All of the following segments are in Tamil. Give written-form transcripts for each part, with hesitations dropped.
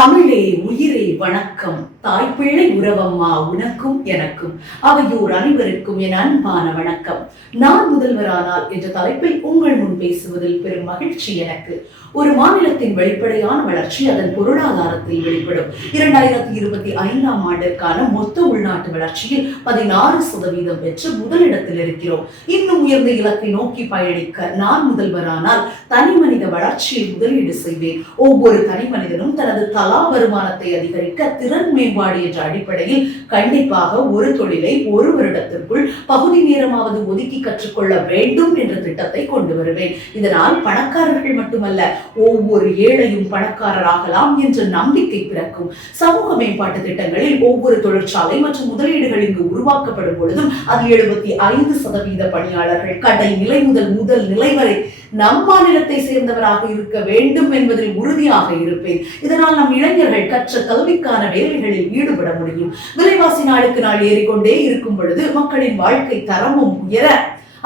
தமிழே உயிரே வணக்கம். தாய்ப்பிள்ளை உறவம்மா உனக்கும் எனக்கும் அவையோர் அனைவருக்கும் என் அன்பான வணக்கம். நான் முதல்வரானால் என்ற தலைப்பில் உங்கள் முன் பேசுவதில் பெரும் மகிழ்ச்சி எனக்கு. ஒரு மாநிலத்தின் வெளிப்படையான வளர்ச்சி அதன் பொருளாதாரத்தில் வெளிப்படும். 2025ஆம் ஆண்டிற்கான மொத்த உள்நாட்டு வளர்ச்சியில் 16% பெற்று முதலிடத்தில் இருக்கிறோம். இன்னும் உயர்ந்த இலக்கை நோக்கி பயணிக்க நான் முதல்வரானால் தனி மனித வளர்ச்சியில் முதலீடு செய்வேன். ஒவ்வொரு தனி மனிதனும் தனது தலா வருமானத்தை அதிகரிக்க திறன் மேம்பாடு என்ற அடிப்படையில் கண்டிப்பாக ஒரு தொழிலை ஒரு வருடத்திற்குள் பகுதி நேரமாவது ஒதுக்கி கற்றுக்கொள்ள வேண்டும் என்ற திட்டத்தை கொண்டு வருவேன். இதனால் பணக்காரர்கள் மட்டுமல்ல, ஒவ்வொரு ஏழையும் பணக்காரராகலாம் என்ற நம்பிக்கை பிறக்கும். சமூக மேம்பாட்டு திட்டங்களில் ஒவ்வொரு தொழிற்சாலை மற்றும் முதலீடுகள் இங்கு உருவாக்கப்படும் பொழுதும் அதில் 75% பணியாளர்கள் கடை நிலை முதல் நிலை வரை நம் மாநிலத்தை சேர்ந்தவராக இருக்க வேண்டும் என்பதில் உறுதியாக இருப்பேன். இதனால் நம் இளைஞர்கள் கற்ற கல்விக்கான வேலைகளில் ஈடுபட முடியும். விலைவாசி நாளுக்கு நாள் ஏறிக்கொண்டே இருக்கும் பொழுது மக்களின் வாழ்க்கை தரமும் உயர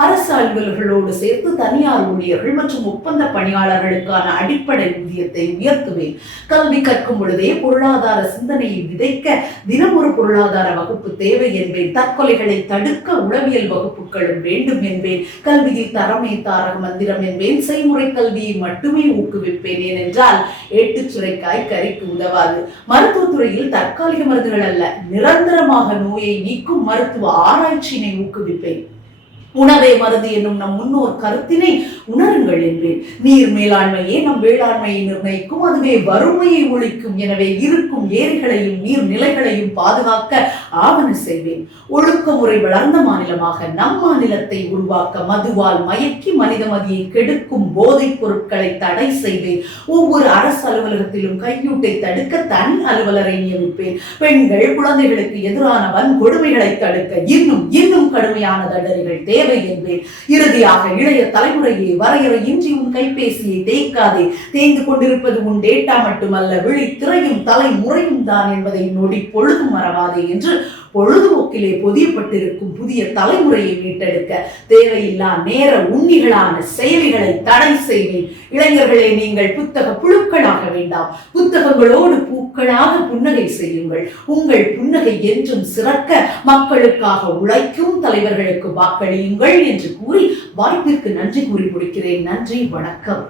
அரசு அலுவலர்களோடு சேர்த்து தனியார் ஊழியர்கள் மற்றும் ஒப்பந்த பணியாளர்களுக்கான அடிப்படை ஊதியத்தை உயர்த்துவேன். கல்வி கற்கும் பொழுதே பொருளாதார சிந்தனையை விதைக்க தினம் ஒரு பொருளாதார வகுப்பு தேவை என்பேன். தற்கொலைகளை தடுக்க உளவியல் வகுப்புகளும் வேண்டும் என்பேன். கல்வியில் தரமே தாரக மந்திரம் என்பேன். செய்முறை கல்வியை மட்டுமே ஊக்குவிப்பேன். ஏனென்றால் ஏட்டுச்சுரைக்காய் கறிக்கு உதவாது. மருத்துவத்துறையில் தற்காலிக மருந்துகள் அல்ல, நிரந்தரமாக நோயை நீக்கும் மருத்துவ ஆராய்ச்சியினை ஊக்குவிப்பேன். உணவே மருந்து என்னும் நம் முன்னோர் கருத்தினை உணருங்கள் என்பேன். நீர் மேலாண்மையே நம் வேளாண்மையை நிர்ணயிக்கும், அதுவே வறுமையை ஒழிக்கும். எனவே இருக்கும் ஏரிகளையும் நீர்நிலைகளையும் பாதுகாக்க ஆவண செய்வேன். ஒழுக்கமுறை வளர்ந்த மாநிலமாக நம் மாநிலத்தை உருவாக்க மதுவால் மயக்கி மனித மதியை கெடுக்கும் போதைப் பொருட்களை தடை செய்வேன். ஒவ்வொரு அரசு அலுவலகத்திலும் கையூட்டை தடுக்க தனி அலுவலரை நியமிப்பேன். பெண்கள் குழந்தைகளுக்கு எதிரான வன்கொடுமைகளை தடுக்க இன்னும் கடுமையான தண்டனைகள் தேவை என்பேன். இறுதியாக இளைய தலைமுறையை வரையறையின்றி உன் கைபேசியை தேய்க்காதே. தேய்ந்து கொண்டிருப்பது உன் டேட்டா மட்டுமல்ல, விழி திரையும் தலைமுறையும் தான் என்பதை நொடி பொழுதும் மறவாதே என்று பொழுதுபோக்கிலே பொதியப்பட்டிருக்கும் புதிய தலைமுறையை மீட்டெடுக்க தேவையில்லா நேர உண்ணிகளான செயலிகளை தடை செய்வேன். இளைஞர்களே, நீங்கள் புத்தக புழுக்களாக வேண்டாம், புத்தகங்களோடு பூக்களாக புன்னகை செய்யுங்கள். உங்கள் புன்னகை என்றும் சிறக்க மக்களுக்காக உழைக்கும் தலைவர்களுக்கு வாக்களியுங்கள் என்று கூறி வாய்ப்பிற்கு நன்றி கூறி முடிக்கிறேன். நன்றி, வணக்கம்.